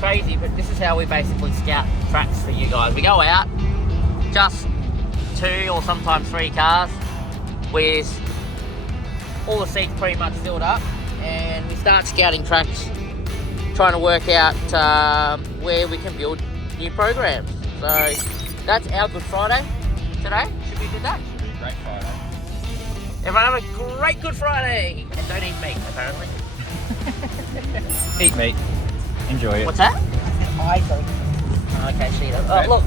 crazy, but this is how we basically scout tracks for you guys. We go out, just 2 or sometimes 3 cars with all the seats pretty much filled up, and we start scouting tracks, trying to work out where we can build new programs. So that's our Good Friday today. Should we do that? Should be a great Friday. Everyone have a great Good Friday, and don't eat meat apparently. Eat meat. Enjoy it. What's that? I don't. Okay, she does. Oh, look,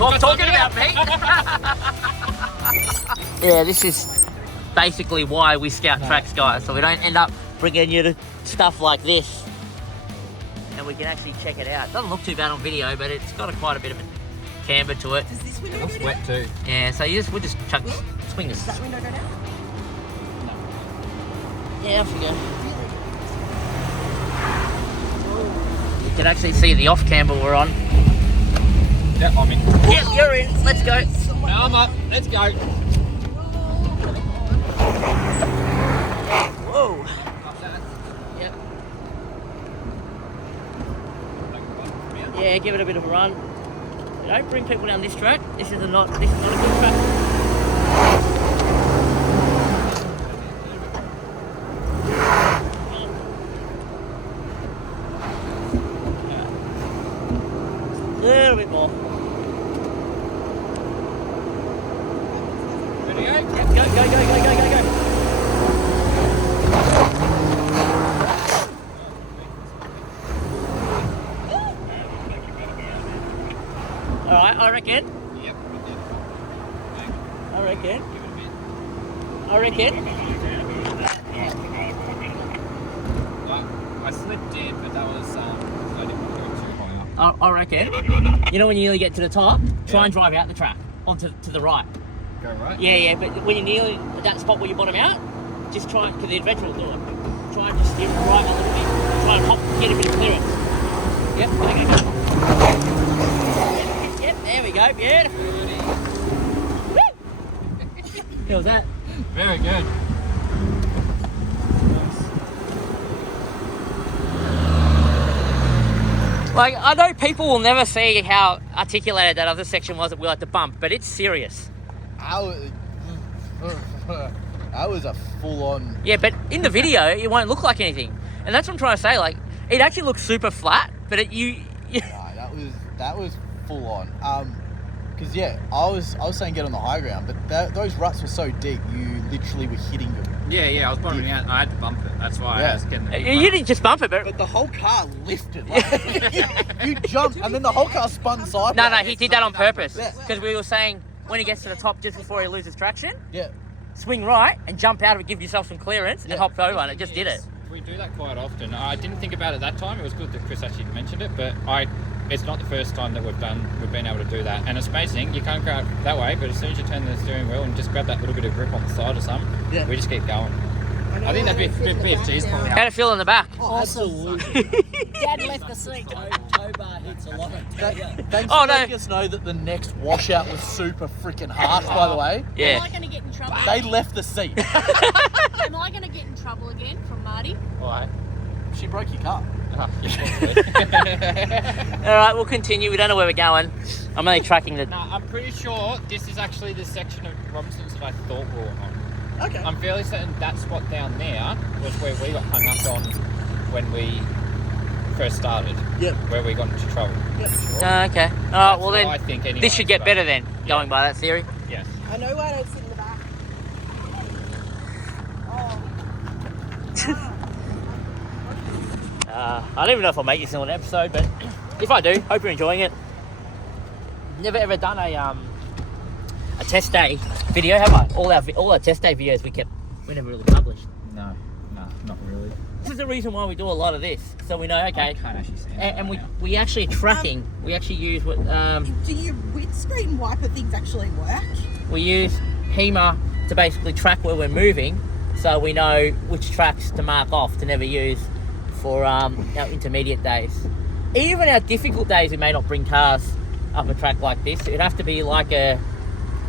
we're talking about meat. Yeah, this is basically why we scout tracks, guys, so we don't end up bringing you to stuff like this, and we can actually check it out. It doesn't look too bad on video, but it's got quite a bit of a camber to it. Does this window It looks wet too. Yeah, so we'll just swing this. Does that window go down? Yeah, off you go. You can actually see the off camber we're on. Yeah, I'm in. Yep, you're in. Let's go. No, I'm up. Let's go. Whoa. Yep. Yeah, give it a bit of a run. Don't bring people down this track. This is not a good track. A little bit more. Ready to go? Yep, go. Alright, I reckon. Yep, we did. I reckon. Give it a bit. I reckon. I slipped in, but that was, I didn't go too high up. I reckon. You know when you nearly get to the top, try and drive out the track onto the right. Go right? Yeah, but when you're nearly at that spot where you bottom out, just try, because the adventure will do it. Try and just steer right a little bit. Try and hop, get a bit of clearance. Yep, go. Yep, there we go, beautiful. Woo! How was that? Very good. Like, I know people will never see how articulated that other section was that we like to bump, but it's serious. I was a full-on... Yeah, but in the video, it won't look like anything. And that's what I'm trying to say. Like, it actually looks super flat, but Nah, that was full-on. Because, yeah, I was saying get on the high ground, but those ruts were so deep, you literally were hitting them. Yeah, I was bottoming out and I had to bump it. That's why I was getting the... You didn't just bump it, But the whole car lifted. Like, you jumped, and then the whole car spun sideways. No, he did that on purpose. Yeah. Because we were saying, when he gets to the top just before he loses traction, Yeah. swing right and jump out of it, give yourself some clearance, and hop over, and it just did it. We do that quite often. I didn't think about it that time. It was good that Chris actually mentioned it, but it's not the first time that we've been able to do that. And it's amazing. You can't go that way, but as soon as you turn the steering wheel and just grab that little bit of grip on the side or something, we just keep going. I think that'd be a bit of cheese pulling How'd out. it feel in the back? Absolutely. Dad left the seat. Tow bar hits a lot. Thanks for letting us know that the next washout was super freaking harsh, by the way. Yeah. Am I going to get in trouble? They left the seat. Am I going to get in trouble again from Marty? Why? She broke your car. Alright, we'll continue. We don't know where we're going. I'm only tracking the... No, I'm pretty sure this is actually the section of Robertson's that I thought we were on. Okay. I'm fairly certain that spot down there was where we got hung up on when we first started. Yep. Where we got into trouble. Yep. Okay. Alright, well then, I think anyway, this should get but- better then, going by that theory. Yes. I know why I don't sit in the back. I don't even know if I'll make this into an episode, but if I do, hope you're enjoying it. Never ever done a test day video, have I? All our test day videos we never really published. No, not really. This is the reason why we do a lot of this, so we know, I okay, can't actually see it and right now. we actually tracking. We actually use what Do your windscreen wiper things actually work? we use HEMA to basically track where we're moving, so we know which tracks to mark off to never use for our intermediate days. Even our difficult days, we may not bring cars up a track like this. It'd have to be like a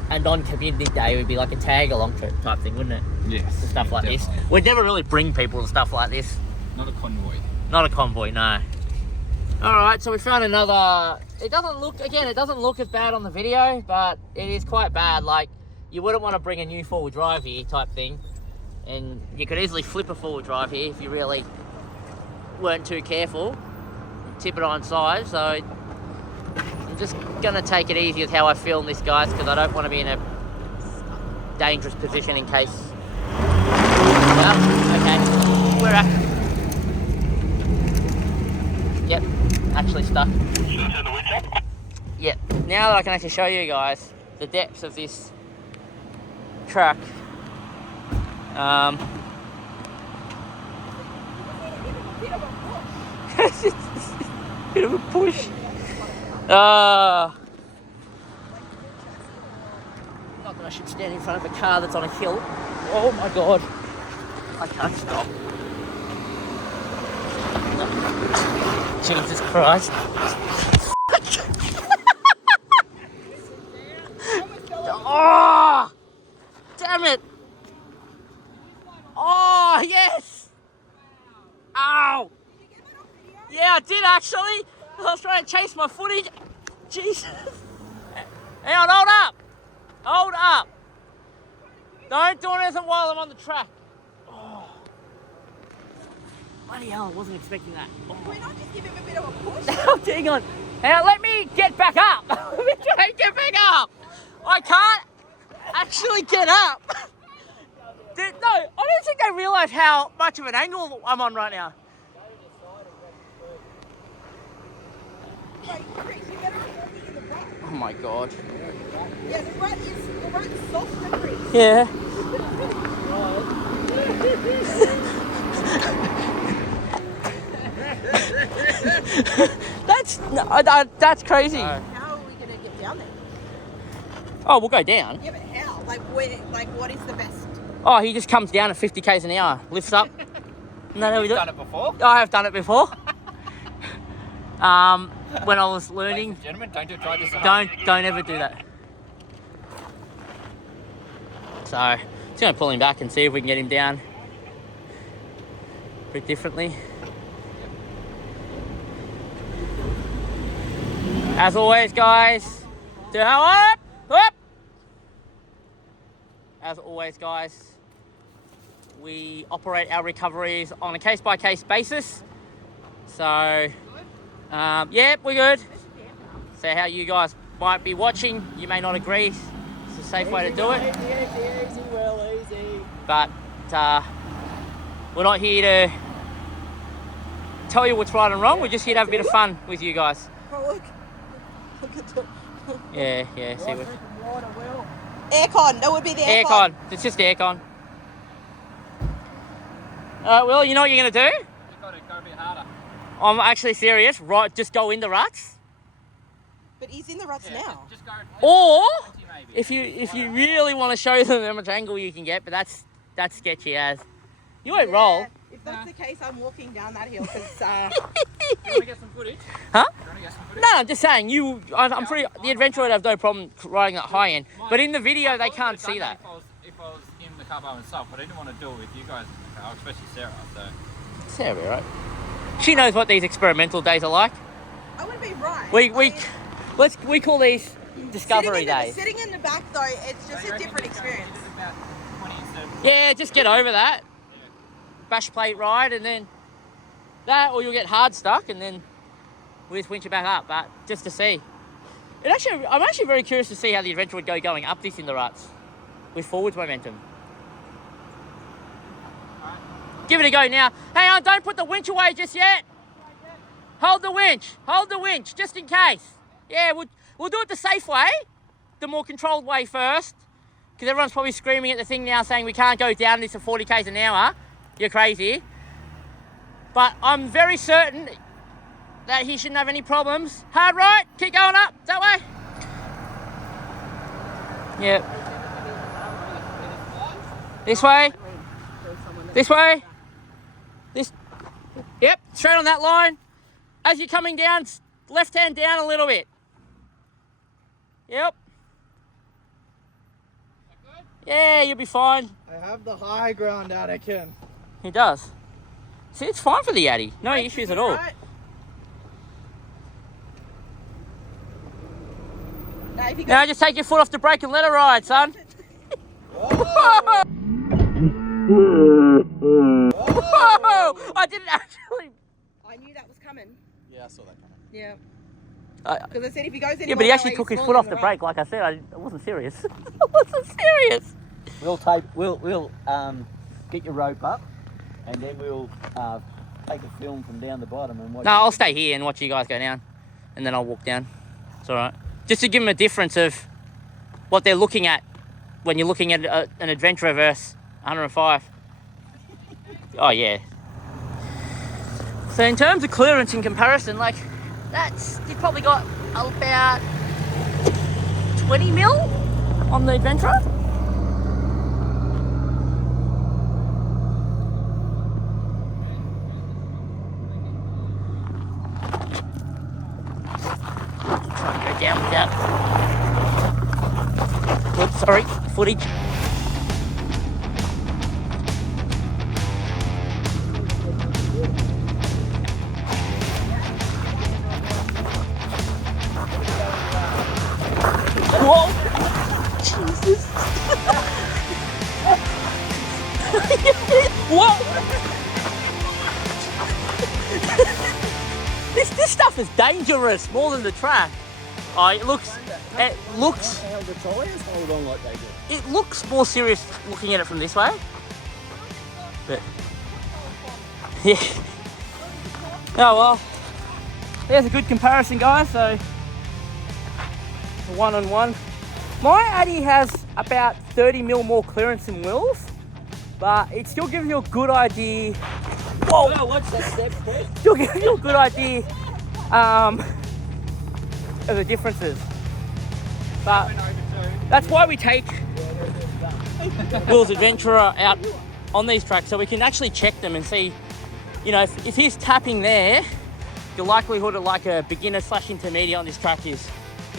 non-community day. It would be like a tag along trip type thing, wouldn't it? Yes. For stuff like definitely. this. We'd never really bring people to stuff like this. Not a convoy. Not a convoy, no. Alright, so we found another... It doesn't look as bad on the video, but it is quite bad. Like, you wouldn't want to bring a new four-wheel drive here type thing. And you could easily flip a four-wheel drive here if you really weren't too careful. Tip it on side, so I'm just going to take it easy with how I film this, guys, because I don't want to be in a dangerous position in case... Well, okay, we're at... Yep, actually stuck. Yep, now that I can actually show you guys the depths of this track. It's a bit of a push. Not that I should stand in front of a car that's on a hill. Oh my god. I can't stop. Jesus Christ. Oh! Damn it! Oh, yes! Ow! Yeah, I did actually. I was trying to chase my footage. Jesus. Hang on, hold up. Hold up. Don't do anything while I'm on the track. Oh. Bloody hell, I wasn't expecting that. Oh. Why not just give him a bit of a push? Oh, hang on. Hang on, let me get back up. Let me try and get back up. I can't actually get up. No, I don't think they realise how much of an angle I'm on right now. Right, Chris, you better be walking in the rut. Oh my god. Yeah, the rut's softer, Chris. Yeah. That's crazy. How are we going to get down there? Oh, we'll go down. Yeah, but how? Like, what is the best? Oh, he just comes down at 50 k's an hour, lifts up. No, we You've done it before? I have done it before. When I was learning. Ladies and gentlemen, don't try this at home. Don't ever do that. So, just gonna pull him back and see if we can get him down a bit differently. As always, guys, as always, guys, we operate our recoveries on a case-by-case basis. So, yeah, we're good. So how you guys might be watching, you may not agree. It's a safe way to do it. Easy. But we're not here to tell you what's right and wrong. We're just here to have a bit of fun with you guys. Oh, look at the... Yeah, see what... Aircon, that would be the aircon. Aircon, it's just aircon. Well, you know what you're going to do? You've got to go a bit harder. I'm actually serious. Right, just go in the ruts. But he's in the ruts now. Just go. Or 20 maybe. if you really want to show them how much angle you can get, but that's sketchy as. You won't roll. If that's the case, I'm walking down that hill because You want to get some footage? Huh? You want to get some footage? No, I'm just saying I'm pretty. The adventure would have no problem riding at high end, but in the video they can't see that. If I was in the car by myself, but I didn't want to do it with you guys in the car, especially Sarah. So Sarah, right? She knows what these experimental days are like. I wouldn't be right. We call these discovery days. Sitting in the back though, it's just a different experience. about 20 instead of... Yeah, just get over that. Bash plate ride and then that, or you'll get hard stuck and then we'll just winch you back up. But just to see. I'm actually very curious to see how the adventure would go going up this in the ruts with forwards momentum. Give it a go now. Hang on, don't put the winch away just yet. Hold the winch, just in case. Yeah, we'll do it the safe way, the more controlled way first, because everyone's probably screaming at the thing now saying we can't go down this at 40 k's an hour. You're crazy. But I'm very certain that he shouldn't have any problems. Hard right, keep going up, that way. Yep. This way. This way. Yep, straight on that line. As you're coming down, left hand down a little bit. Yep. Yeah, you'll be fine. I have the high ground, Anakin. He does. See, it's fine for the Yaddy. No issues at all. Right. No, if you Now just take your foot off the brake and let it ride, son. Whoa! I didn't actually. I knew that was coming. Yeah, I saw that coming. Yeah. Uh, Because I said if he goes any yeah, more but he that actually way, took he's his foot off falling the in brake. Like I said, I wasn't serious. I wasn't serious. We'll tape. We'll get your rope up, and then we'll take a film from down the bottom and watch. No, I'll stay here and watch you guys go down, and then I'll walk down. It's all right. Just to give them a difference of what they're looking at when you're looking at an adventurer versus 105. Oh yeah. So in terms of clearance in comparison, like you've probably got about 20 mil on the adventurer. Try and go down without. Oops, sorry, footage. Whoa! Jesus! Whoa! This stuff is dangerous more than the track. Oh, it looks. How the tyres hold on like they do. It looks more serious looking at it from this way. But yeah. Oh well. There's a good comparison, guys. So. One-on-one. My Addy has about 30 mil more clearance than Will's, but it still gives you a good idea. Whoa! Oh, what's that step, Chris? Still gives you a good idea of the differences. But that's why we take Will's Adventurer out on these tracks, so we can actually check them and see, you know, if he's tapping there, the likelihood of like a beginner / intermediate on this track is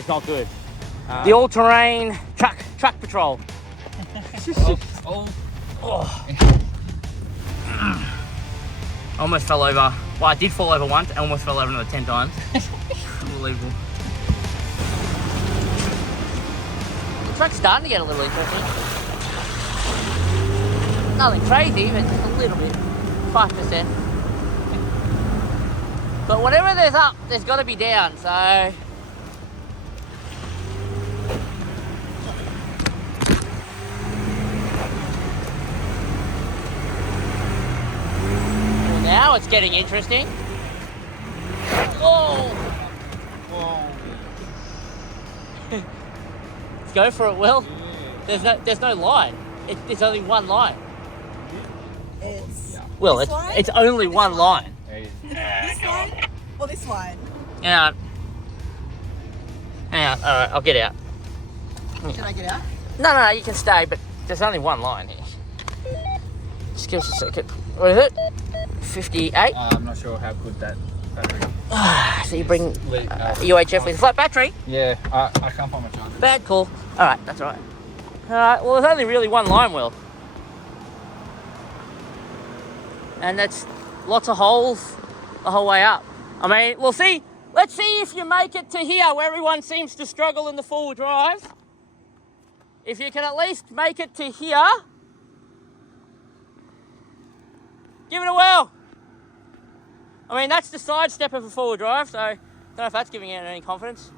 not good. The all-terrain track patrol. Almost fell over. Well, I did fall over once. I almost fell over another 10 times. Unbelievable. The track's starting to get a little interesting. Nothing crazy, but just a little bit. 5%. But whatever there's up, there's got to be down, so... Now it's getting interesting. Oh! Whoa. Let's go for it, Will. There's no line. It's only one line. It's Well, this line? it's only one line. this line or this line. Hang on. All right, I'll get out. Can I get out? No, you can stay, but there's only one line here. Just give us a second. What is it? 58. I'm not sure how good that battery. So you bring UHF with a flat battery. Yeah, I can't find my charger. Bad call. All right, that's all right. All right. Well, there's only really one line, Will, and that's lots of holes the whole way up. I mean, we'll see. Let's see if you make it to here, where everyone seems to struggle in the four-wheel drive. If you can at least make it to here, give it a whirl. I mean, that's the side step of a four-wheel drive, so I don't know if that's giving you any confidence.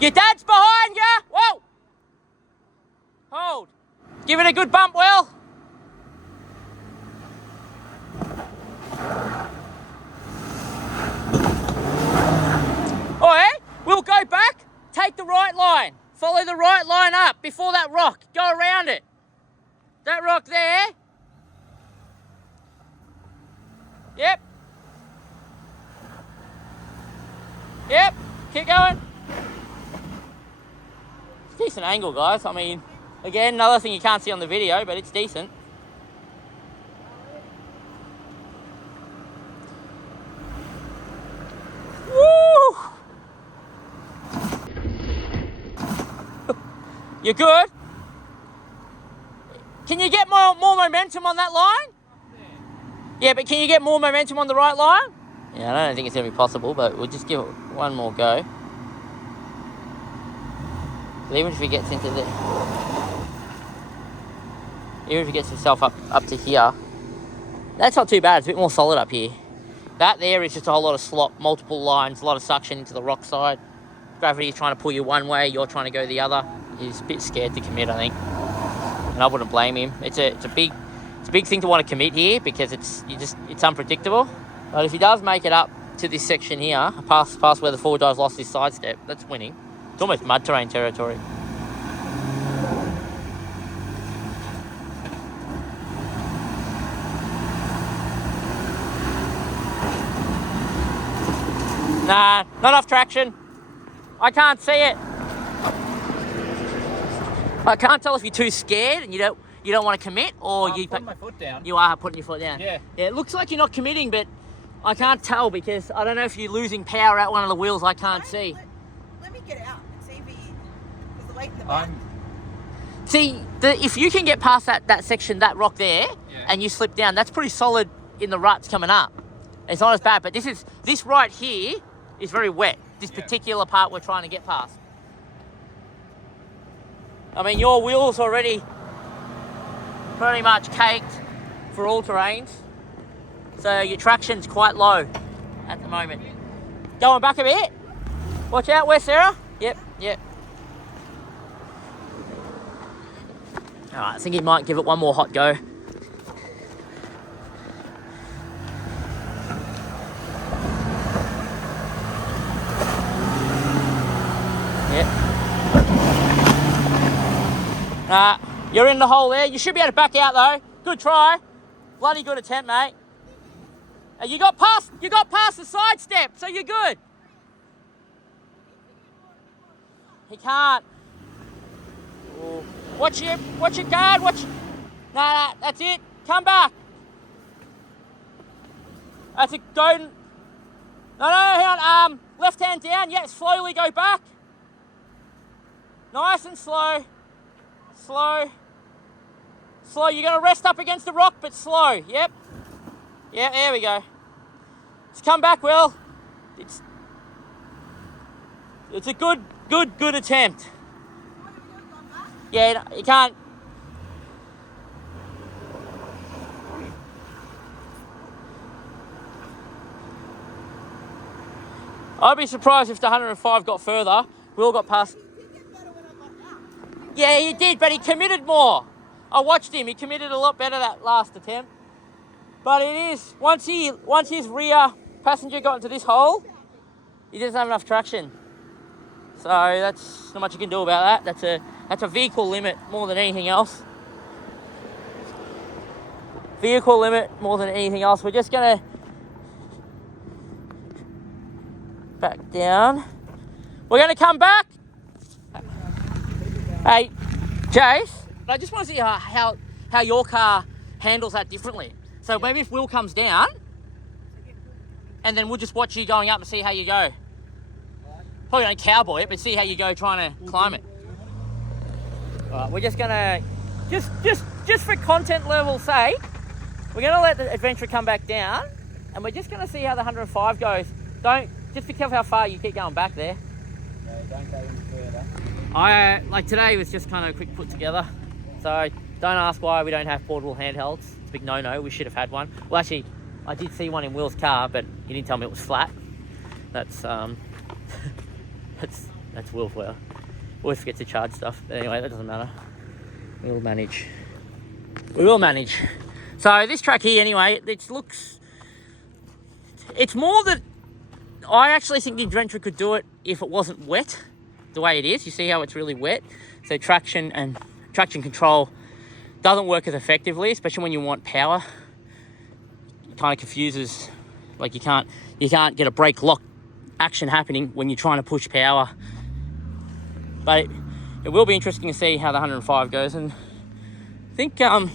Your dad's behind you! Whoa! Hold. Give it a good bump, Will. Oh, yeah? We'll go back, take the right line. Follow the right line up before that rock. Go around it. That rock there. Yep. Yep. Keep going. It's a decent angle, guys. I mean, again, another thing you can't see on the video, but it's decent. Woo! You good? Can you get more momentum on that line? Yeah, but can you get more momentum on the right line? Yeah, I don't think it's going to be possible, but we'll just give it one more go. But even if he gets into the... Even if he gets himself up to here, that's not too bad. It's a bit more solid up here. That there is just a whole lot of slop, multiple lines, a lot of suction into the rock side. Gravity is trying to pull you one way, you're trying to go the other. He's a bit scared to commit, I think. And I wouldn't blame him. It's a big thing to want to commit here because it's unpredictable. But if he does make it up to this section here, past where the forward dive's lost his sidestep, that's winning. It's almost mud terrain territory. Nah, not enough traction. I can't see it. I can't tell if you're too scared and you don't want to commit, or I'm putting my foot down. You are putting your foot down. Yeah. Yeah. It looks like you're not committing, but I can't tell because I don't know if you're losing power out one of the wheels. I can't see. Let me get out and see if there's the weight in the back. See, if you can get past that section, that rock there, Yeah. and you slip down, that's pretty solid in the ruts coming up. It's not as bad, but this right here is very wet. This particular part we're trying to get past. I mean, your wheel's already pretty much caked for all terrains. So your traction's quite low at the moment. Going back a bit. Watch out, where, Sarah? Yep. All right, I think he might give it one more hot go. You're in the hole there. You should be able to back out though. Good try. Bloody good attempt, mate. You got past the side step, so you're good. He can't. Ooh. Watch your guard. Nah, that's it. Come back. That's a go. No, hang on. Left hand down. Yeah, slowly go back. Nice and slow. Slow. You're going to rest up against the rock, but slow. Yep. Yeah, there we go. Just come back, Will. It's a good attempt. Yeah, you can't. I'd be surprised if the 105 got further. Will got past. Yeah, he did, but he committed more. I watched him. He committed a lot better that last attempt. But it is once his rear passenger got into this hole, he doesn't have enough traction. So that's not much you can do about that. That's a vehicle limit more than anything else. Vehicle limit more than anything else. We're just gonna back down. We're gonna come back. Hey, Jace, I just want to see how your car handles that differently. So maybe if Will comes down, and then we'll just watch you going up and see how you go. Probably don't cowboy it, but see how you go trying to climb it. All right, we're just gonna, just for content level's sake, we're gonna let the adventurer come back down, and we're just gonna see how the 105 goes. Just be careful how far you keep going back there. No, don't go any further. Like today was just kind of a quick put together. So don't ask why we don't have portable handhelds. It's a big no-no. We should have had one. Well, actually, I did see one in Will's car, but he didn't tell me it was flat. That's that's Will for you. Always forget to charge stuff. But anyway, that doesn't matter. We will manage. So this track here, anyway, it's more that I actually think the adventurer could do it if it wasn't wet the way it is. You see how it's really wet? So traction control doesn't work as effectively, especially when you want power. It kind of confuses, like you can't get a brake lock action happening when you're trying to push power. But it will be interesting to see how the 105 goes, and I think I'll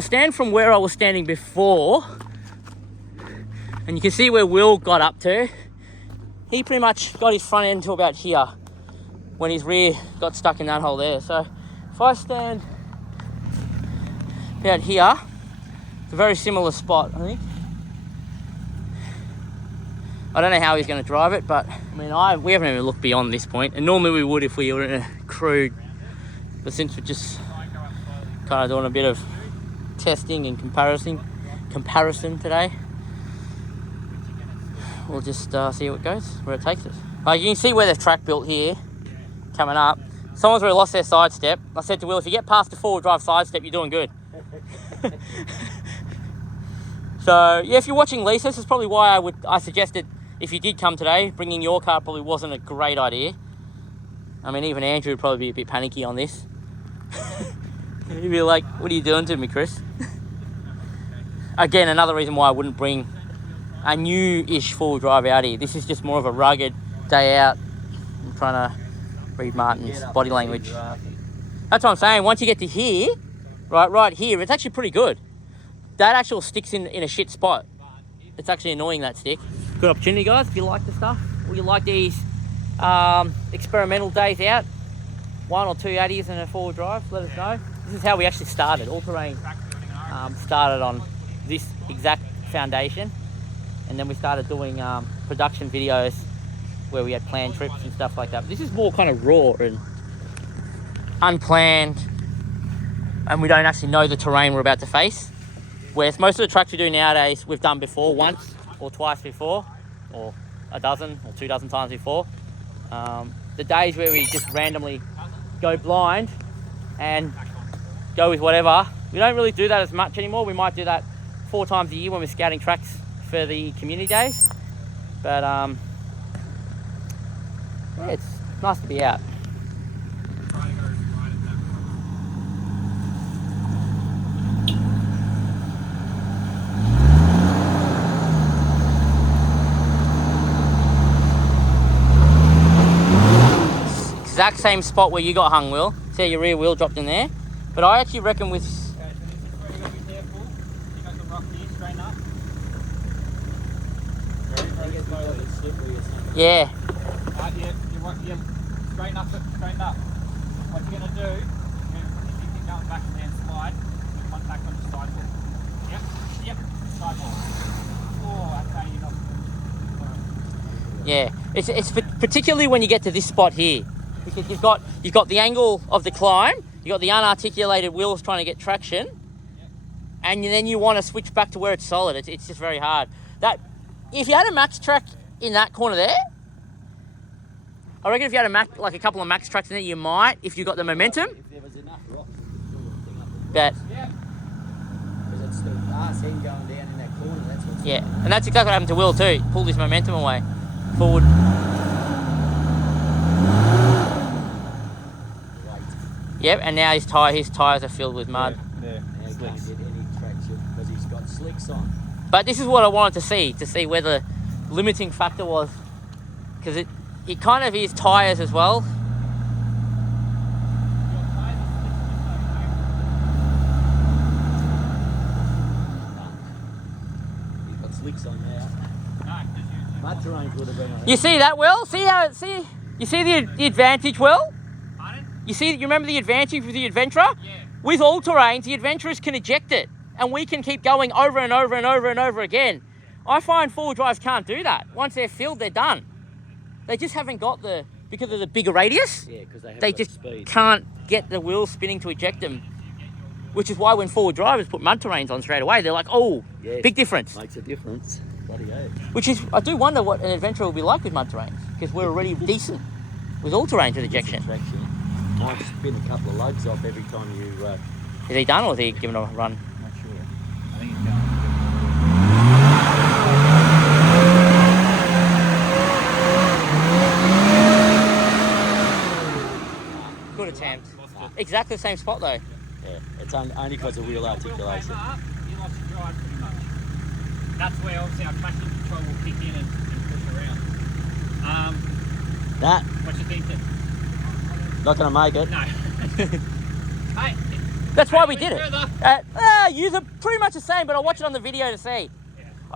stand from where I was standing before, and you can see where Will got up to. He pretty much got his front end to about here when his rear got stuck in that hole there. So if I stand about here, It's a very similar spot, I think. I don't know how he's going to drive it, but I mean, we haven't even looked beyond this point, and normally we would if we were in a crude. But since we're just kind of doing a bit of testing and comparison today, we'll just see what goes, where it takes us. You can see where they've track built here, coming up. Someone's already lost their sidestep. I said to Will, if you get past the forward drive sidestep, you're doing good. So yeah, if you're watching Lisa, this is probably why I suggested if you did come today, bringing your car probably wasn't a great idea. I mean, even Andrew would probably be a bit panicky on this. He'd be like, what are you doing to me, Chris? Again, another reason why I wouldn't bring a new-ish four-wheel drive Audi. This is just more of a rugged day out. I'm trying to read Martin's body language. That's what I'm saying. Once you get to here, right here, it's actually pretty good. That actual stick's in a shit spot. It's actually annoying, that stick. Good opportunity, guys, if you like the stuff, or you like these experimental days out, 1 or 2 Audis and a four-wheel drive, let us know. This is how we actually started. All Terrain started on this exact foundation, and then we started doing production videos where we had planned trips and stuff like that. But this is more kind of raw and unplanned, and we don't actually know the terrain we're about to face. Whereas most of the tracks we do nowadays, we've done before, once or twice before, or a dozen or 2 dozen times before. The days where we just randomly go blind and go with whatever, we don't really do that as much anymore. We might do that 4 times a year when we're scouting tracks for the community days. But yeah, it's nice to be out. Exact same spot where you got hung, Will. See your rear wheel dropped in there. But I actually reckon with... Okay, so this is where you got to be careful. You got the rock here, straighten up. Very slowly. Slippery or something. Yeah. Yeah, straighten up, straighten up. What you're going to do, if you keep going back and then slide, put one back on your sidewall. Yep, sidewall. Oh, okay, you're not... Yeah, it's particularly when you get to this spot here, because you've got the angle of the climb, you've got the unarticulated wheels trying to get traction, and then you want to switch back to where it's solid. It's just very hard. That if you had a max track in that corner there, I reckon if you had a couple of max tracks in there, you might, if you got the momentum. If there was enough rocks, you could pull the thing up. But Because it's the arse end going down in that corner. That's what's yeah, and that's exactly what happened to Will too. Pull this momentum away, forward. Yep, and now his tyres are filled with mud. Now he can't get any traction because he's got slicks on. But this is what I wanted to see where the limiting factor was, because it kind of is tyres as well. He's got slicks on now. Mud terrain would have been on it. You see that, Will? You see the advantage, Will? Pardon? You remember the advantage with the Adventurer? Yeah. With all terrains, the Adventurers can eject it, and we can keep going over and over and over and over again. I find four-wheel drives can't do that. Once they're filled, they're done. They just haven't got because of the bigger radius. Yeah, because They just can't get the wheels spinning to eject them. Which is why when four-wheel drivers put mud terrains on straight away, they're like, oh, Yeah, big difference. makes a difference. Bloody hell. Which is, I do wonder what an Adventurer will be like with mud terrains, because we're already decent with all terrains with ejection. Traction. Might spin a couple of lugs off every time you... Is he done, or is he giving it a run? Not sure. I think he's going. Good attempt. Exactly the same spot though. Yeah, it's only because of wheel articulation. You lost your drive pretty much. That's where obviously our traction control will kick in and push around. That, What you think? not going to make it. No. Hey, That's why we did it. further. Yous are pretty much the same, but I'll watch it on the video to see.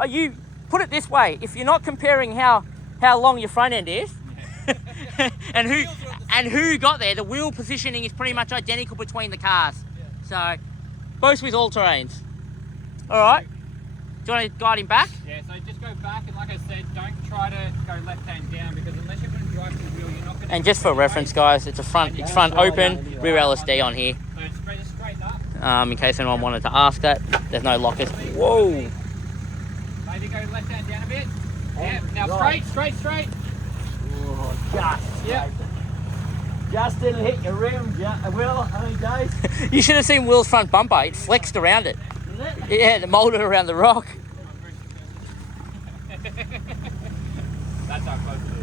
You put it this way: if you're not comparing how long your front end is, and who got there, the wheel positioning is pretty much identical between the cars. So, both with all terrains. All right. Do you want to guide him back? Yeah, so just go back, and like I said, don't try to go left hand down, because unless you're going to drive the wheel, you're not going to... And just for reference, guys, it's front open, rear LSD on here. So spread it straight up. In case anyone wanted to ask that, there's no lockers. Whoa! Maybe go left hand down a bit. Yeah, And now right. straight. Oh, just. Yeah. Just didn't hit your rim, Will. I mean, Dave. You should have seen Will's front bumper. It flexed around it. Yeah, it molded around the rock. That's how close it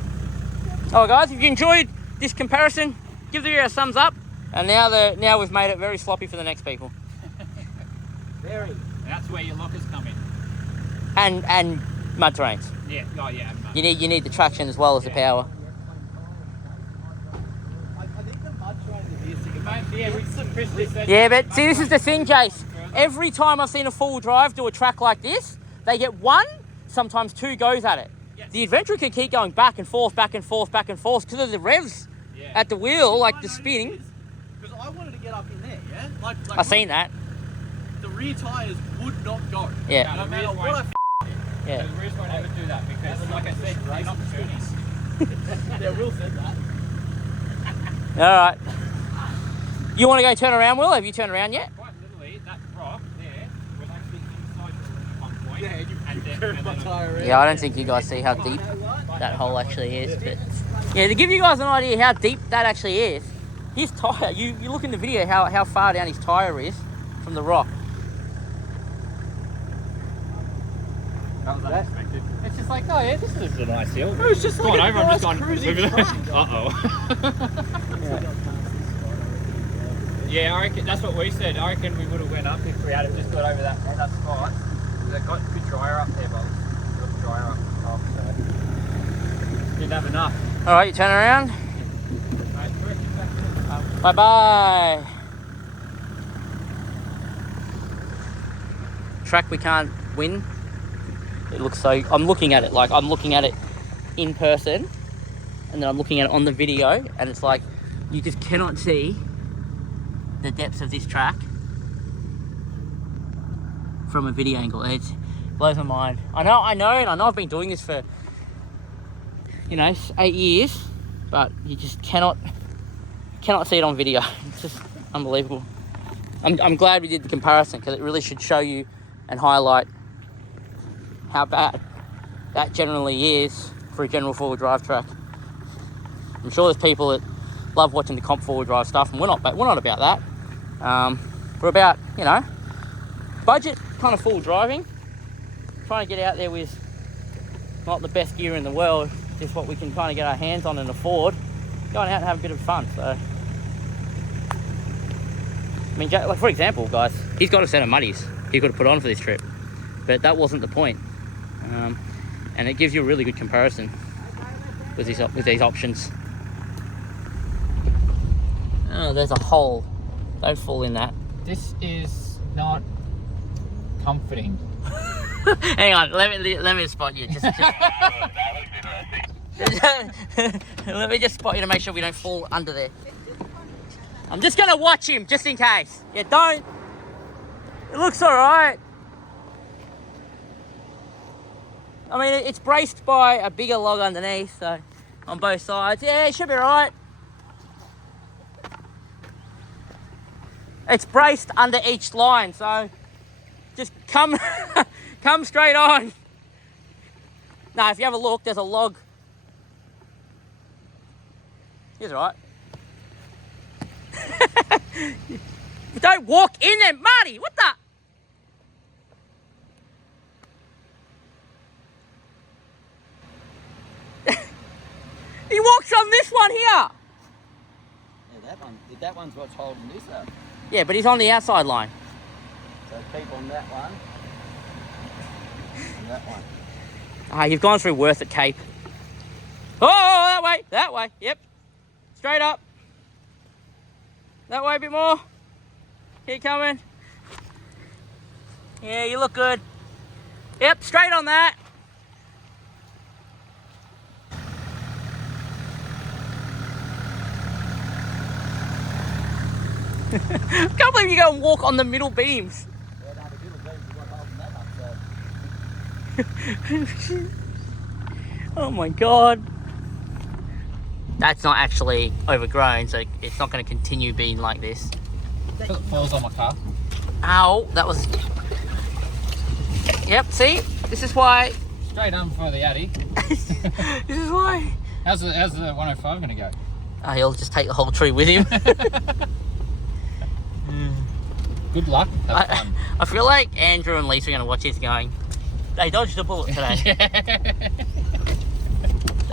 is. Oh, guys, if you enjoyed this comparison, give the video a thumbs up. And now we've made it very sloppy for the next people. Very. That's where your lockers come in. And mud terrains. Yeah, oh yeah. You need the traction as well as the power. I think the mud trains are here. Yeah, Chris just said... Yeah, but see, this is the thing, Jace. Every time I've seen a four-wheel drive do a track like this, they get one, sometimes two goes at it. Yes. The adventurer can keep going back and forth because of the revs at the wheel, like the spinning. Because I wanted to get up in there, yeah? Like I've seen that. the rear tyres would not go. Yeah. No, No matter what I Yeah. The rears won't ever do that, because like I said, they're not journeys. Yeah, Will said that. All right. You want to go turn around, Will? Have you turned around yet? Quite literally, that rock there was actually inside the at one point. Yeah, you and then, turned my tyre around. Yeah, I don't think you guys see how deep that hole actually is. But yeah, to give you guys an idea how deep that actually is, his tyre, you look in the video how far down his tyre is from the rock. That was unexpected. It's just like, oh yeah, this is a nice hill. It was just Gone like over, a I'm nice just gone. cruising track. Uh-oh. Yeah, I reckon that's what we said. I reckon we would have went up if we had just got over that spot. They've got a good dryer up there, but got the dryer up top, so didn't have enough. All right, you turn around. Mate, we're back there. Bye bye. Track we can't win. It looks so. I'm looking at it in person, and then I'm looking at it on the video, and it's like you just cannot see the depths of this track from a video angle. It blows my mind. I know. I've been doing this for 8 years, but you just cannot see it on video. It's just unbelievable. I'm glad we did the comparison, because it really should show you and highlight how bad that generally is for a general four-wheel drive track. I'm sure there's people that love watching the comp four-wheel drive stuff, and we're not about that. We're about, budget kind of full driving, trying to get out there with not the best gear in the world, just what we can kind of get our hands on and afford, going out and have a bit of fun. So, I mean, like for example, guys, he's got a set of muddies he could have put on for this trip, but that wasn't the point. And it gives you a really good comparison with these options. Oh, there's a hole. Don't fall in that. This is not comforting. Hang on, let me spot you. Just let me just spot you to make sure we don't fall under there. I'm just gonna watch him just in case. Yeah, don't. It looks all right. I mean, it's braced by a bigger log underneath, so on both sides. Yeah, it should be all right. It's braced under each line, so just come straight on. Now, if you have a look, there's a log. He's all right. Don't walk in there, Marty. What the? He walks on this one here. Yeah, that one's what's holding this up. Yeah, but he's on the outside line. So keep on that one. And that one. Ah, you've gone through Worth at Cape. Oh, that way. Yep. Straight up. That way a bit more. Keep coming. Yeah, you look good. Yep, straight on that. I can't believe you go and walk on the middle beams. Yeah, no, the middle beams are what holding Oh my god. That's not actually overgrown, so it's not going to continue being like this. It falls on my car. Ow, that was... Yep, see? This is why... Straight on for the Addy. This is why... How's the 105 going to go? Oh, he'll just take the whole tree with him. Good luck. Have fun. I feel like Andrew and Lisa are going to watch this going, they dodged a bullet today.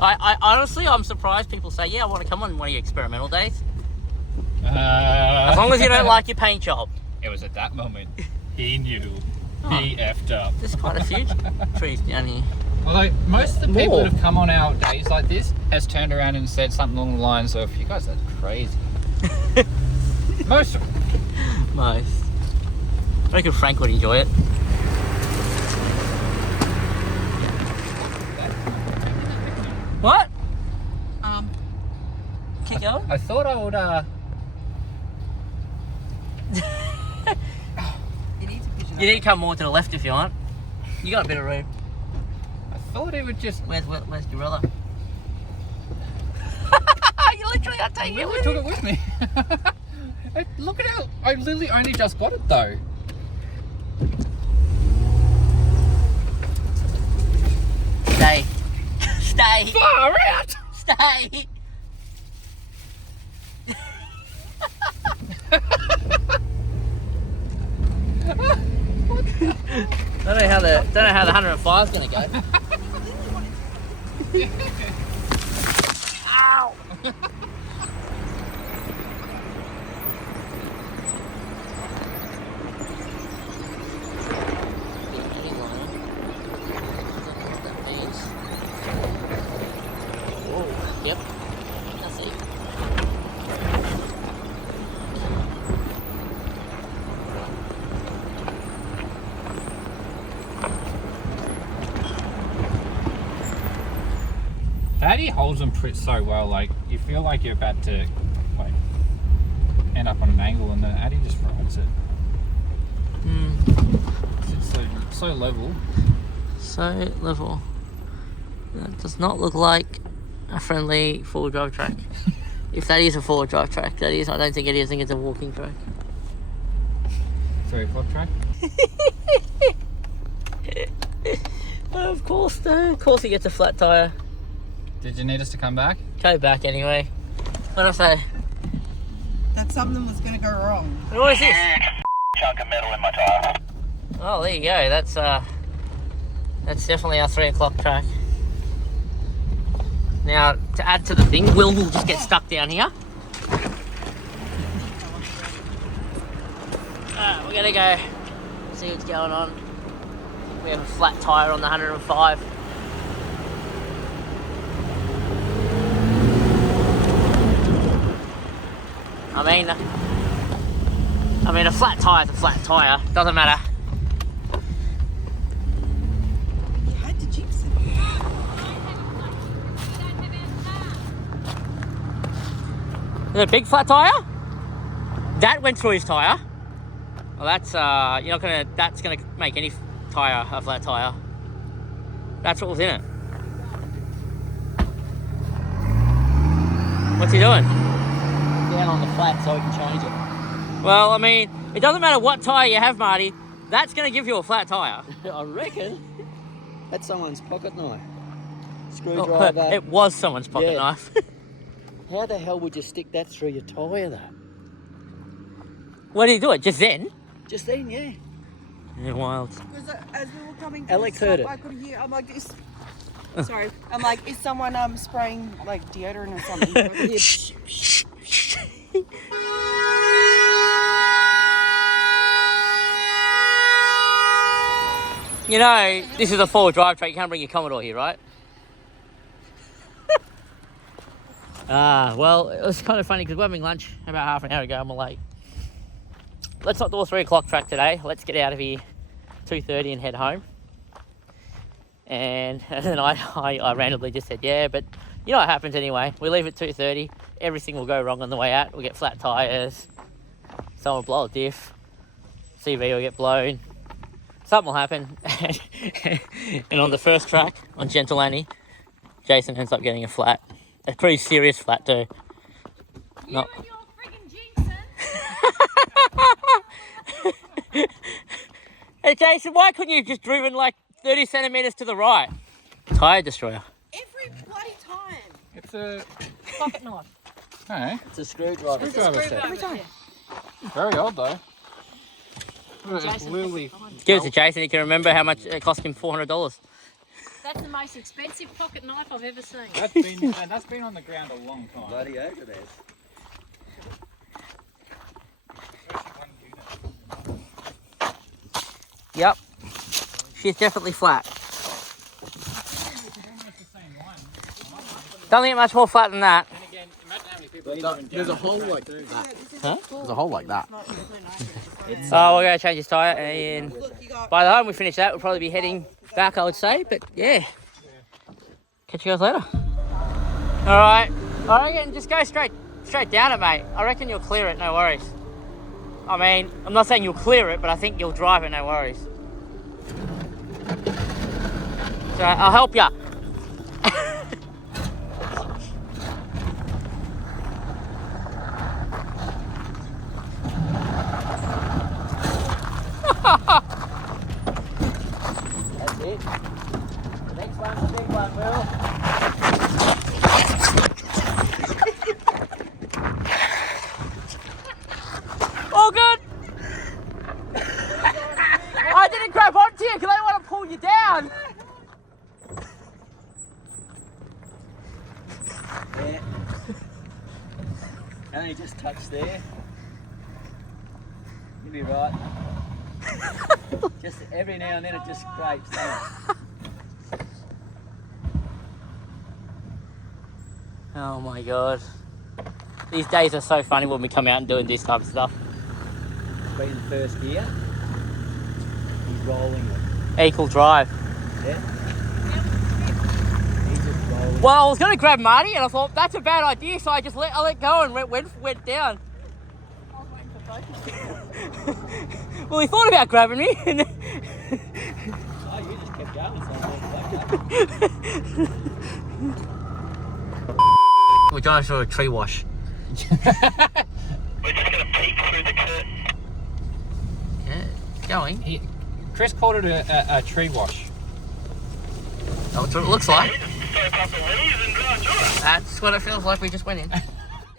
I honestly, I'm surprised people say, yeah, I want to come on one of your experimental days. As long as you don't like your paint job. It was at that moment he knew he effed up. There's quite a few trees down here. Although most of the people More. that have come on our days like this has turned around and said something along the lines of, "You guys are crazy." Most of them. Most. I reckon Frank would enjoy it. What? Keep going. I thought I would. You need to pigeon You need to come more to the left if you want. You got a bit of room. I thought it would just. Where's Gorilla? You literally are taking it Really with took you. it with me. Look at how I literally only just got it though. Stay. Stay. Far out. Stay. Don't know how the 105 is gonna go. Ow! Whoa, yep. That's it. Addy holds them so well, like you feel like you're about to like end up on an angle, and then Addy just rides it. It's so level. So level. That does not look like a friendly four-wheel drive track. If that is a four-wheel drive track, that is. I don't think it is. I think it's a walking track. 3 o'clock track. Of course, though. Of course, he gets a flat tire. Did you need us to come back? Go back anyway. What did I say? That something was going to go wrong. What is this? Chunk of metal in my tire. Oh, there you go. That's definitely our 3 o'clock track. Now, to add to the thing, Will just get stuck down here. We're gonna go see what's going on. We have a flat tire on the 105. I mean, a flat tire's a flat tire. Doesn't matter. You had to jinx it. Is it a big flat tire? That went through his tire. Well, that's that's gonna make any tire a flat tire. That's what was in it. What's he doing? Down on the flat so we can change it. Well, I mean, it doesn't matter what tire you have, Marty. That's gonna give you a flat tire. I reckon that's someone's pocket knife. Oh, Screwdriver. it was someone's pocket Yeah. knife. How the hell would you stick that through your tyre though? Where did he do it? Just then? Just then, yeah. Yeah, wild. Because as we were coming to Alex the stop, heard it. I could hear, I'm like, sorry. I'm like, is someone spraying like deodorant or something? I could hear, You know, this is a four-wheel drive track. You can't bring your Commodore here, right? Well, it was kind of funny because we were having lunch about half an hour ago and we're like, let's not do a 3 o'clock track today. Let's get out of here 2:30 and head home. And then I randomly just said, yeah, but you know what happens anyway. We leave at 2:30. Everything will go wrong on the way out. We'll get flat tyres. Someone will blow a diff. CV will get blown. something will happen. And on the first track, on Gentle Annie, Jason ends up getting a flat. A pretty serious flat too. You and your friggin' jinxing. Hey Jason, why couldn't you have just driven like 30 centimetres to the right? Tyre destroyer. Every bloody time. It's a. Pocket knife. No, It's a screwdriver. screwdriver set. Every time. Very old though. It's literally. Give it to Jason, he can remember how much it cost him $400. That's the most expensive pocket knife I've ever seen. That's been on the ground a long time. Bloody over there. Yep. She's definitely flat. Don't get much more flat than that. Then again, imagine how many people even There's a down hole there like too. that. Huh? There's a hole like that. Oh, we're going to change his tyre, and by the time we finish that, we'll probably be heading back, I would say. But yeah, catch you guys later. All right, I reckon just go straight down it, mate. I reckon you'll clear it, no worries. I mean, I'm not saying you'll clear it, but I think you'll drive it, no worries. So I'll help you. That's it. Next one's the big one, Will. All good. I didn't grab onto you because I want to pull you down. Yeah. Only just touched there. You'll be right. Just every now and then it just scrapes, doesn't it? Oh my god. These days are so funny when we come out and doing this type of stuff. It's been the first year. He's rolling it. Equal drive. Yeah. He's just rolling. Well, I was going to grab Marty and I thought that's a bad idea, so I let go and went down. I was waiting for both of you. Well, he thought about grabbing me. And Oh, you just kept going, so I back up. we're going for a tree wash. We're just gonna peek through the curtain. Yeah, going. Chris called it a tree wash. That's what it looks like. Soak up the leaves and dry. That's what it feels like we just went in.